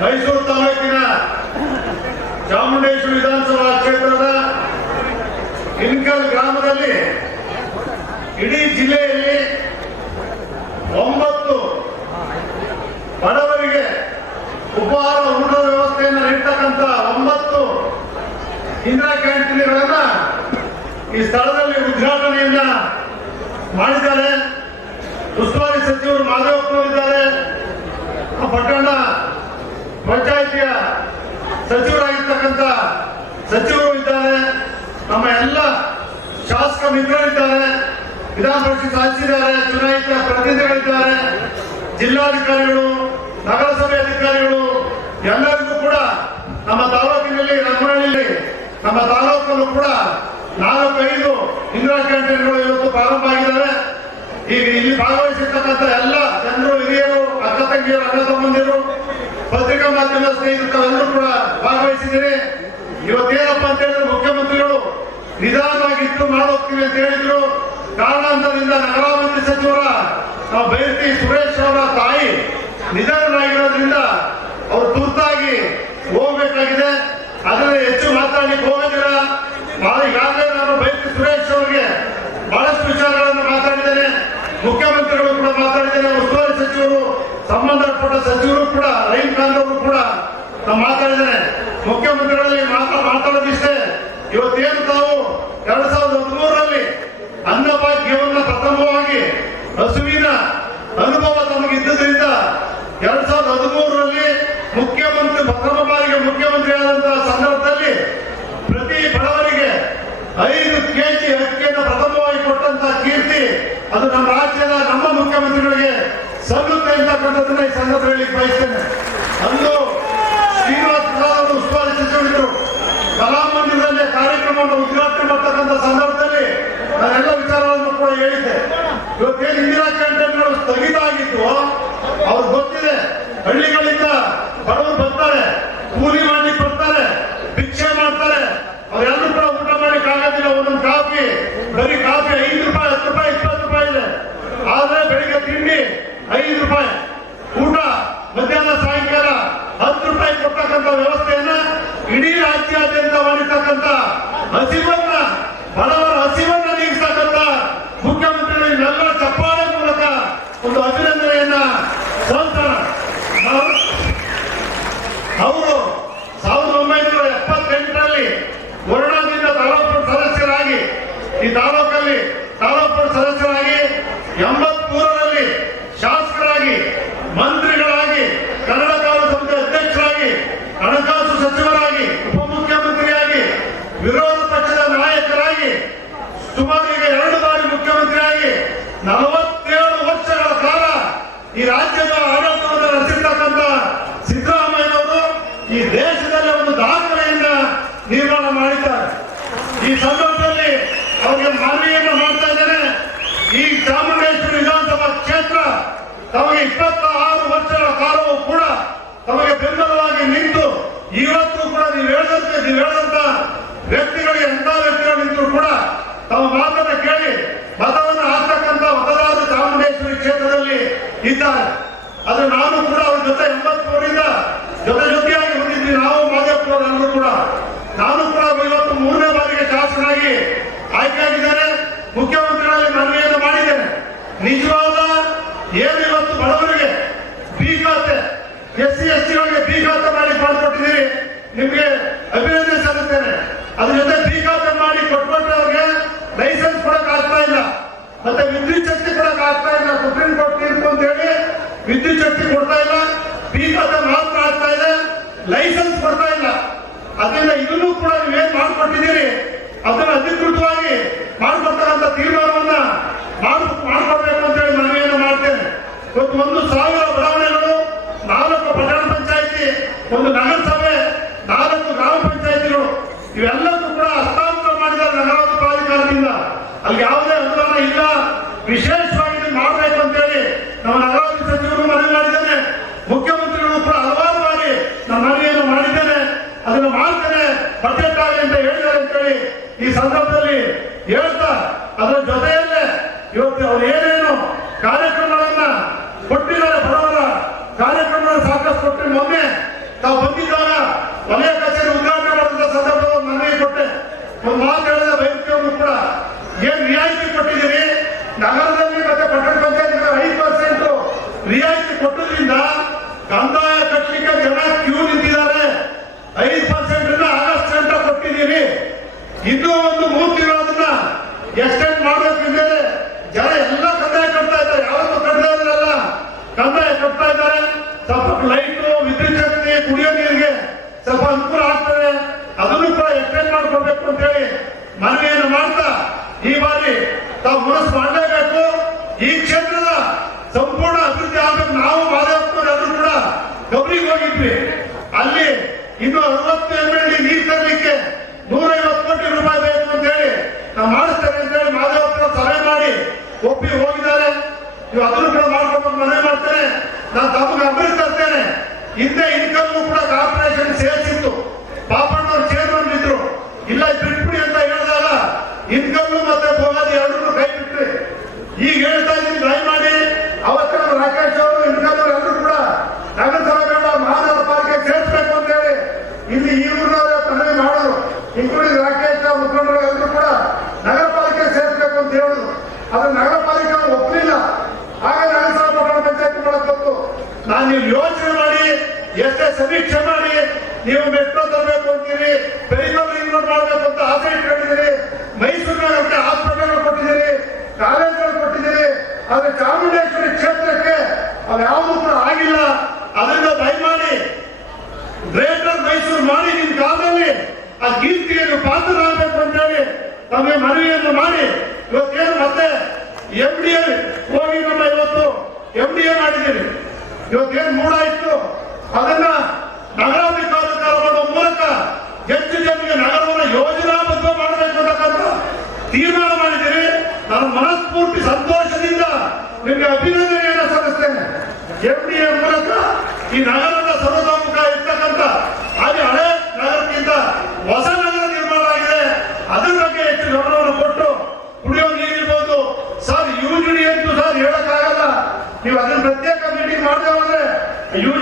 ಮೈಸೂರು ತಾಲೂಕಿನ ಚಾಮುಂಡೇಶ್ವರಿ ವಿಧಾನಸಭಾ ಕ್ಷೇತ್ರದ ಇನ್ಕಲ್ ಗ್ರಾಮದಲ್ಲಿ ಇಡೀ ಜಿಲ್ಲೆಯಲ್ಲಿ ಒಂಬತ್ತು ಬಡವರಿಗೆ ಉಪಹಾರ, ಊಟದ ವ್ಯವಸ್ಥೆಯನ್ನು ನೀಡ್ತಕ್ಕಂಥ ಒಂಬತ್ತು ಇಂದಿರಾ ಕ್ಯಾಂಟೀನ್ಗಳನ್ನ ಈ ಸ್ಥಳದಲ್ಲಿ ಉದ್ಘಾಟನೆಯನ್ನ ಮಾಡಿದ್ದಾರೆ. ಉಸ್ತುವಾರಿ ಸಚಿವರು ಮಾದೇವಪ್ಪ ಇದ್ದಾರೆ ಪಟ್ಟಣ ಪಂಚಾಯಿತಿಯ ಸಚಿವರಾಗಿರ್ತಕ್ಕಂಥ ಸಚಿವರು ಇದ್ದಾರೆ. ನಮ್ಮ ಎಲ್ಲ ಶಾಸಕ ಮಿತ್ರರಿದ್ದಾರೆ ವಿಧಾನ ಪರಿಷತ್ ಸದಸ್ಯರಿದ್ದಾರೆ ಚುನಾಯಿತ ಪ್ರತಿನಿಧಿಗಳಿದ್ದಾರೆ ಜಿಲ್ಲಾಧಿಕಾರಿಗಳು, ನಗರಸಭೆ ಅಧಿಕಾರಿಗಳು, ಎಲ್ಲರಿಗೂ ಕೂಡ ನಮ್ಮ ತಾಲೂಕಿನಲ್ಲಿ ರಘುನಹಳ್ಳಿಯಲ್ಲಿ ನಮ್ಮ ತಾಲೂಕಲ್ಲೂ ಕೂಡ ನಾಲ್ಕೈದು ಇಂದಿರಾ ಕ್ಯಾಂಟೀನ್ಗಳು ಇವತ್ತು ಪ್ರಾರಂಭ ಆಗಿದ್ದಾವೆ. ಈಗ ಇಲ್ಲಿ ಭಾಗವಹಿಸಿರ್ತಕ್ಕಂಥ ಎಲ್ಲ ಜನರು, ಹಿರಿಯರು, ಅಕ್ಕ ತಂಗಿಯರು, ಅಣ್ಣ ತಮ್ಮಂದಿರು ಪತ್ರಿಕಾ ಮಾಧ್ಯಮ ಸ್ನೇಹಿತರು ಎಲ್ಲರೂ ಕೂಡ ಭಾಗವಹಿಸಿದ್ದೇನೆ ಇವತ್ತೇನಪ್ಪ ಅಂತ ಹೇಳಿದ್ರೆ ಮುಖ್ಯಮಂತ್ರಿಗಳು ನಿಧಾನವಾಗಿ ಇಟ್ಟು ಮಾಡೋಗ್ತೀವಿ ಅಂತ ಹೇಳಿದ್ರು. ಕಾರಣಾಂತರದಿಂದ ನಗರಾಭಿವೃದ್ಧಿ ಸಚಿವರ ನಾವು ಬೈರತಿ ಸುರೇಶ್ ಅವರ ತಾಯಿ ನಿಧನರಾಗಿರೋದ್ರಿಂದ ಅವರು ತುರ್ತಾಗಿ ಹೋಗ್ಬೇಕಾಗಿದೆ ಅದನ್ನ ಹೆಚ್ಚು ಮಾತಾಡ್ಲಿಕ್ಕೆ ಹೋಗೋದಿಲ್ಲ ಬಹಳ ಈಗಾಗಲೇ ನಾನು ಬೈರತಿ ಸುರೇಶ್ ಅವರಿಗೆ ಬಹಳಷ್ಟು ವಿಚಾರಗಳನ್ನು ಮಾತಾಡಿದ್ದೇನೆ ಮುಖ್ಯಮಂತ್ರಿಗಳು ಕೂಡ ಮಾತಾಡಿದ್ದೇನೆ ಉಸ್ತುವಾರಿ ಸಚಿವರು ಸಂಬಂಧಪಟ್ಟ ಸಚಿವರು ಕೂಡ ಖಾನ್ ಅವರು ಕೂಡ ಮಾತಾಡಿದ್ದೇನೆ ಮುಖ್ಯಮಂತ್ರಿಗಳಲ್ಲಿ ಮಾತ್ರ ಮಾತಾಡೋದಿಷ್ಟೇ. ಇವತ್ತೇನು ತಾವು ಎರಡ್ ಸಾವಿರದ ಹದಿಮೂರರಲ್ಲಿ ಅನ್ನಭಾಗ್ಯವನ್ನ ಪ್ರಥಮವಾಗಿ ಹಸುವಿನ ಅನುಭವ ತಮಗಿದ್ದರಿಂದ ಎರಡ್ ಸಾವಿರದ ಹದಿಮೂರರಲ್ಲಿ ಮುಖ್ಯಮಂತ್ರಿ, ಪ್ರಥಮ ಬಾರಿಗೆ ಮುಖ್ಯಮಂತ್ರಿ ಆದಂತಹ ಸಂದರ್ಭದಲ್ಲಿ ಪ್ರತಿ ಬಡವರಿಗೆ ಐದು ಕೆಜಿ ಅಕ್ಕಿಯನ್ನು ಪ್ರಥಮವಾಗಿ ಕೊಟ್ಟಂತ ಕೀರ್ತಿ ಅದು ನಮ್ಮ ರಾಜ್ಯದ, ನಮ್ಮ ಮುಖ್ಯಮಂತ್ರಿಗಳಿಗೆ ಅಂತಕ್ಕಂಥದ್ದನ್ನ ಈ ಸಂದರ್ಭದಲ್ಲಿ ಬಯಸ್ತೇನೆ. ಅಂದು ಶ್ರೀನಿವಾಸ ಪ್ರಸಾದ್ ಉಸ್ತುವಾರಿ ಸಚಿವರಿದ್ದರು ಕಲಾಮಂದಿರದಲ್ಲಿ ಕಾರ್ಯಕ್ರಮವನ್ನು ಉದ್ಘಾಟನೆ ಮಾಡ್ತಕ್ಕಂಥ ಸಂದರ್ಭದಲ್ಲಿ ನಾನೆಲ್ಲ ವಿಚಾರಗಳನ್ನು ಕೂಡ ಹೇಳಿದ್ದೆ. ಇವತ್ತೇನು ಇಂದಿರಾ ಕ್ಯಾಂಟೀನ್ಗಳು ಸ್ಥಗಿತ ಆಗಿತ್ತು ಅವ್ರಿಗೆ ಗೊತ್ತಿದೆ. ಹಳ್ಳಿಗಳಿಂದ ಇಡೀ ರಾಜ್ಯಾದ್ಯಂತ ಮಾಡಿರ್ತಕ್ಕಂಥ ಹಸಿವನ್ನ, ಬಡವರ ಹಸಿವನ್ನ ನೀಗಿಸ್ತಕ್ಕಂಥ ಮುಖ್ಯಮಂತ್ರಿಗಳು ಇವೆಲ್ಲರ ಚಪ್ಪಾಳೆ ಮೂಲಕ ಒಂದು ಅಭಿನಂದನೆಯನ್ನ ನಾವು ಅವರು ಸಾವಿರದ ಒಂಬೈನೂರ ಎಪ್ಪತ್ತೆಂಟರಲ್ಲಿ ವರ್ಣದಿಂದ ತಾಲೂಕು ಸದಸ್ಯರಾಗಿ ಈ ತಾಲೂಕಲ್ಲಿ ಈ ಸಂದರ್ಭದಲ್ಲಿ ಅವರಿಗೆ ಮನವಿಯನ್ನು ಮಾಡ್ತಾ ಇದ್ದೇನೆ ಈ ಚಾಮುಂಡೇಶ್ವರಿ ವಿಧಾನಸಭಾ ಕ್ಷೇತ್ರ ತಮಗೆ ಇಪ್ಪತ್ತ ಆರು ವರ್ಷಗಳ ಕಾಲವೂ ಕೂಡ ತಮಗೆ ಬೆಂಬಲವಾಗಿ ನಿಂತು ಇವತ್ತು ಕೂಡ ನೀವು ಹೇಳಿದಂತೆ ನೀವು ಹೇಳಿದಂತ ವ್ಯಕ್ತಿಗಳಿಗೆ ಎಂತ ವ್ಯಕ್ತಿಗಳು ನಿಂತರೂ ಕೂಡ ತಮ್ಮ ಮಾತನ್ನ ಕೇಳಿ ಮತವನ್ನು ಹಾಕ್ತಕ್ಕಂಥ ಮತದಾರರು ಚಾಮುಂಡೇಶ್ವರಿ ಕ್ಷೇತ್ರದಲ್ಲಿ ಇದ್ದಾರೆ ಅದು ನಾನು ಕೂಡ ಅವ್ರ ಜೊತೆ ಎಂಬತ್ಮೂರಿಂದ ಜೊತೆ ಜೊತೆಯಾಗಿ ಹೊಂದಿದ್ವಿ ನಾವು ಮಾದೇಪುರ ಎಲ್ಲರೂ ಕೂಡ ನಾನು ಕೂಡ ಇವತ್ತು ಮೂರನೇ ಬಾರಿಗೆ ಶಾಸಕರಾಗಿ ಆಯ್ಕೆಯಾಗಿದ್ದೇನೆ ಮುಖ್ಯಮಂತ್ರಿಗಳಲ್ಲಿ ಮನವಿಯನ್ನು ಮಾಡಿದ್ದೇನೆ ನಿಜವಾದ ಏನು ಇವತ್ತು ಬಡವರಿಗೆ ಬಿ ಖಾತೆ ಎಸ್ ಸಿ ಎಸ್ ಟಿಗಳಿಗೆ ಬಿ ಖಾತೆ ಮಾಡಿ ಮಾಡಿಕೊಟ್ಟಿದ್ದೀರಿ ನಿಮಗೆ ಅಭಿನಂದನೆ ಸಲ್ಲಿಸ್ತೇನೆ ಅದ್ರ ಜೊತೆ ಬಿ ಖಾತೆ ಮಾಡಿ ಕೊಟ್ಬಿಟ್ರೆ ಅವ್ರಿಗೆ ಲೈಸೆನ್ಸ್ ಕೊಡಕ್ ಆಗ್ತಾ ಇಲ್ಲ ಮತ್ತೆ ವಿದ್ಯುತ್ ಶಕ್ತಿ ಕೊಡಕ್ ಆಗ್ತಾ ಇಲ್ಲ ಸುಪ್ರೀಂ ಕೋರ್ಟ್ ತೀರ್ಪು ಅಂತ ಹೇಳಿ ಕೊಡ್ತಾ ಇಲ್ಲ ಬಿ ಖಾತೆ ಮಾತ್ರ ಆಗ್ತಾ ಇದೆ, ಲೈಸೆನ್ಸ್ ಕೊಡ್ತಾ ಇಲ್ಲ. ಅದರಿಂದ ಇದನ್ನು ಕೂಡ ನೀವೇನ್ ಮಾಡ್ಕೊಟ್ಟಿದ್ದೀರಿ? ಅದನ್ನ ಅಧಿಕೃತವಾಗಿ ಮಾಡ್ಕೊಡ್ತಕ್ಕಂಥ ತೀರ್ಮಾನವನ್ನ ಮಾಡ್, ಮಾಡ್ಕೊಡ್ಬೇಕು ಅಂತ ಹೇಳಿ ಮನವಿಯನ್ನು ಮಾಡ್ತೇನೆ. ಇವತ್ತು ಒಂದು ಸಾವಿರ ಬಡಾವಣೆಗಳು, ನಾಲ್ಕು ಪಟ್ಟಣ ಪಂಚಾಯಿತಿ, ಒಂದು ನಗರಸಭೆ, ನಾಲ್ಕು ಗ್ರಾಮ ಪಂಚಾಯಿತಿಗಳು ಇವೆಲ್ಲಕ್ಕೂ ಕೂಡ ಹಸ್ತಾಂತರ ಮಾಡಿದ್ದಾರೆ ನಗರಾಭಿವೃದ್ಧಿ ಪ್ರಾಧಿಕಾರದಿಂದ ಅಲ್ಲಿ ಯಾವುದೇ ಅನುದಾನ ಇಲ್ಲ ವಿಶೇಷವಾಗಿ ಇದನ್ನ ಮಾಡಬೇಕು ಅಂತ ಹೇಳಿ ನಮ್ಮ ನಗರಾಭಿವೃದ್ಧಿ ಸಚಿವರು ಮನವಿ ಮಾಡಿದ್ದೇನೆ ಮುಖ್ಯಮಂತ್ರಿಗಳು ಕೂಡ ಹಲವಾರು ಬಾರಿ ನಾನು ಮನವಿಯನ್ನು ಮಾಡಿದ್ದೇನೆ ಅದನ್ನು ಮಾಡ್ತೇನೆ ಬಜೆಟ್ ಆಗಲಿ ಅಂತ ಅಂತ ಹೇಳಿ ಈ ಸಂದರ್ಭದಲ್ಲಿ ಹೇಳ್ತಾ, ಅದರ ಜೊತೆಯಲ್ಲೇ ಇವತ್ತು ಅವ್ರು ಏನೇನು ಕಾರ್ಯಕ್ರಮಗಳನ್ನ ಕೊಟ್ಟಿದ್ದಾರೆ, ಬಡವರ ಕಾರ್ಯಕ್ರಮ ಸಾಕಷ್ಟು ಕೊಟ್ಟು ಮೊನ್ನೆ ತಾವು ಬಂದಿದ್ದಾಗ ವಲಯ ಕಚೇರಿ ಉದ್ಘಾಟನೆ ಮಾಡಿದ ಸಂದರ್ಭದಲ್ಲಿ ಮನವಿ ಕೊಟ್ಟೆ ಒಂದು ಮಾತು ಹೇಳಿದ ವೈದ್ಯರು ಕೂಡ ಏನ್ ರಿಯಾಯಿತಿ ಕೊಟ್ಟಿದ್ದೀರಿ ನಗರದಲ್ಲಿ ಮತ್ತೆ ಪಟ್ಟಣ ಪಂಚಾಯತ್ ಐದು ಪರ್ಸೆಂಟ್ ರಿಯಾಯಿತಿ ಕೊಟ್ಟದ್ರಿಂದ ಕಂದಾಯ ಕಟ್ಟಲಿಕ್ಕೆ ಜನ ಕ್ಯೂ ನಿಂತಿದ್ದಾರೆ ಐದು ಪರ್ಸೆಂಟ್ ಆಗಸ್ಟ್ ಅಂತ ಕೊಟ್ಟಿದ್ದೀರಿ ಇನ್ನೂ ಒಂದು ಮೂರು ತಿಂಗಳನ್ನ ಎಕ್ಸ್ಟೆಂಡ್ ಮಾಡಬೇಕಿದ್ರೆ ಜನ ಎಲ್ಲ ಕಂದಾಯ ಕಟ್ತಾ ಇದ್ದಾರೆ. ಯಾವತ್ತೂ ಕಟ್ಟದೇ ಇದ್ರಲ್ಲ ಕಂದಾಯ ಕಟ್ತಾ ಇದ್ದಾರೆ. ಸ್ವಲ್ಪ ಲೈಟು, ವಿದ್ಯುತ್ ಶಕ್ತಿ, ಕುಡಿಯೋ ನೀರಿಗೆ ಸ್ವಲ್ಪ ಅನುಕೂಲ ಆಗ್ತದೆ. ಅದನ್ನು ಕೂಡ ಎಕ್ಸ್ಟೆಂಡ್ ಮಾಡ್ಕೋಬೇಕು ಅಂತ ಹೇಳಿ ಮನವಿಯನ್ನು ಮಾಡ್ತಾ ಈ ಬಾರಿ ತಾವು ಮನಸ್ಸು ಮಾಡಲೇಬೇಕು ಈ ಕ್ಷೇತ್ರದ ಸಂಪೂರ್ಣ ಅಭಿವೃದ್ಧಿ ಆಗ್ಬೇಕು ನಾವು ಮಾದೇವಪ್ಪನವರು ಎಲ್ಲರೂ ಕೂಡ ಕಬರಿಗೆ ಹೋಗಿದ್ವಿ ಅಲ್ಲಿ ಇನ್ನು ಅರವತ್ತು ಎಂ ಎಲ್ ನೀರು ತರಲಿಕ್ಕೆ ನೂರೈವತ್ತು ಕೋಟಿ ರೂಪಾಯಿ ಬೇಕು ಅಂತ ಹೇಳಿ ನಾವು ಮಾಡಿಸ್ತೇವೆ ಅಂತ ಹೇಳಿ ಮಾದೇವಪ್ಪನ ಸಭೆ ಮಾಡಿ ಒಪ್ಪಿ ಹೋಗಿದ್ದಾರೆ ನೀವು ಅದನ್ನು ಕೂಡ ಮಾಡ್ಕೊಂಡು ಮನವಿ ಮಾಡ್ತೇನೆ ನಾನು ತಮಗೆ ಅಭಿವೃದ್ಧಿ ತರ್ತೇನೆ ಹಿಂದೆ ಇನ್ಕಮ್ ಕೂಡ ಕಾರ್ಪೊರೇಷನ್ ಸೇರಿಸಿತ್ತು ಪಾಪಣ್ಣವ್ರು ಚೇರ್ಮನ್ ಇದ್ರು ಇಲ್ಲ ಇದ್ ಬಿಟ್ಬಿಡಿ ಅಂತ ಹೇಳಿದಾಗ ಇನ್ಕಮ್ ಮತ್ತೆ ಭೋಗಾದಿ ಎರಡನ್ನೂ ಕೈ ಬಿಟ್ರಿ ಈಗ ಹೇಳ್ತಾ ಇದ್ದೀನಿ ದಯಮಾಡಿ ಅವತ್ತ ರಾಕೇಶ್ ಅವರು ಇನ್ಕಮ್ ಎಲ್ಲರೂ ಕೂಡ ನಗರಸಭೆಗಳ ಮಹಾನಗರ ಪಾಲಿಕೆ ಸೇರಿಸಬೇಕು ಅಂತ ಹೇಳಿ ಇಲ್ಲಿ ಈ ಊರಿನವರೇ ಮನವಿ ಮಾಡೋರು ಇನ್ಕ್ಲೂಡಿಂಗ್ ರಾಕೇಶ್ ಮುಖಂಡರು ಎಲ್ಲರೂ ಕೂಡ ನಗರ ಪಾಲಿಕೆ ಸೇರಿಸಬೇಕು ಅಂತ ಹೇಳುದು ಅದು ನಗರ ಪಾಲಿಕೆ ಒಪ್ಪಲಿಲ್ಲ ಆಗ ನಗರಸಭೆ ಪಟ್ಟಣ ಪಂಚಾಯತ್ ಮಾಡಬೇಕು ನಾನು ನೀವು ಯೋಚನೆ ಮಾಡಿ, ಎಷ್ಟೇ ಸಮೀಕ್ಷೆ ಮಾಡಿ, ನೀವು ಮೆಟ್ರೋ ತರಬೇಕು ಅಂತೀರಿ ಬೆಂಗಳೂರು ಇನ್ಕ್ಲೂಡ್ ಮಾಡಬೇಕು ಅಂತ ಆಸೆ ಇಟ್ಕೊಂಡಿದ್ದೀರಿ ಮೈಸೂರಿನಗರಕ್ಕೆ ಹಾಸ್ಪಿಟಲ್ ಕೊಟ್ಟಿದ್ದೀರಿ, ಕಾಲೇಜುಗಳು ಕೊಟ್ಟಿದ್ದೀರಿ, ಆದ್ರೆ ಚಾಮುಂಡೇಶ್ವರಿ ಕ್ಷೇತ್ರಕ್ಕೆ ಅವ್ಯಾವುದೂ ಕೂಡ ಆಗಿಲ್ಲ. ಅದರಿಂದ ದಯಮಾಡಿ ಗ್ರೇಟರ್ ಮೈಸೂರು ಮಾಡಿ ನಿಮ್ ಕಾಲದಲ್ಲಿ ಆ ಕೀರ್ತಿಗೆ ಪಾತ್ರರಾಗಬೇಕು ಅಂತ ಹೇಳಿ ತಮಗೆ ಮನವಿಯನ್ನು ಮಾಡಿ. ಇವತ್ತೇನು ಮತ್ತೆ ಎಂ ಡಿ ಹೋಗಿ ನಮ್ಮ ಇವತ್ತು ಎಂ ಡಿ ಎ ಮಾಡಿದ್ದೀರಿ. ಇವತ್ತೇನು ಮೂಡ ಇತ್ತು? ಅದನ್ನ ನಗರಾಧಿಕಾರಿ ಮಾಡುವ ಮೂಲಕ ಹೆಚ್ಚು ಜನರಿಗೆ ನಗರವನ್ನು ಯೋಜನಾಬದ್ಧ ಮಾಡಬೇಕು ಅಂತಕ್ಕಂಥ ತೀರ್ಮಾನ ಮಾಡಿದ್ದೀರಿ. ನಾನು ಮನಸ್ಫೂರ್ತಿ ಸಂತೋಷದಿಂದ ನಿಮಗೆ ಅಭಿನಂದನೆಯನ್ನು ಸಲ್ಲಿಸ್ತೇನೆ. ಎಂ ಡಿ ಎ ಮೂಲಕ ಈ ನಗರದ ಸರ್ವತೋಮುಖ ಇರ್ತಕ್ಕಂಥ ಹಾಗೆ ಹಳೆ ನಗರಕ್ಕಿಂತ ಹೊಸ ನಗರ ನಿರ್ಮಾಣ ಆಗಿದೆ ಅದ್ರ ಬಗ್ಗೆ ಹೆಚ್ಚು ಗಮನವನ್ನು ಕೊಟ್ಟು ಕುಡಿಯೋ ನೀರಿರ್ಬೋದು ಸರ್ ಯು ಜಿ ಡಿ ಅಂತೂ ಸರ್ ಹೇಳಕ್ಕಾಗಲ್ಲ ನೀವು ಅದನ್ನ ಪ್ರತ್ಯೇಕ ಮೀಟಿಂಗ್ ಮಾಡದೆ ಅಂದ್ರೆ ಯು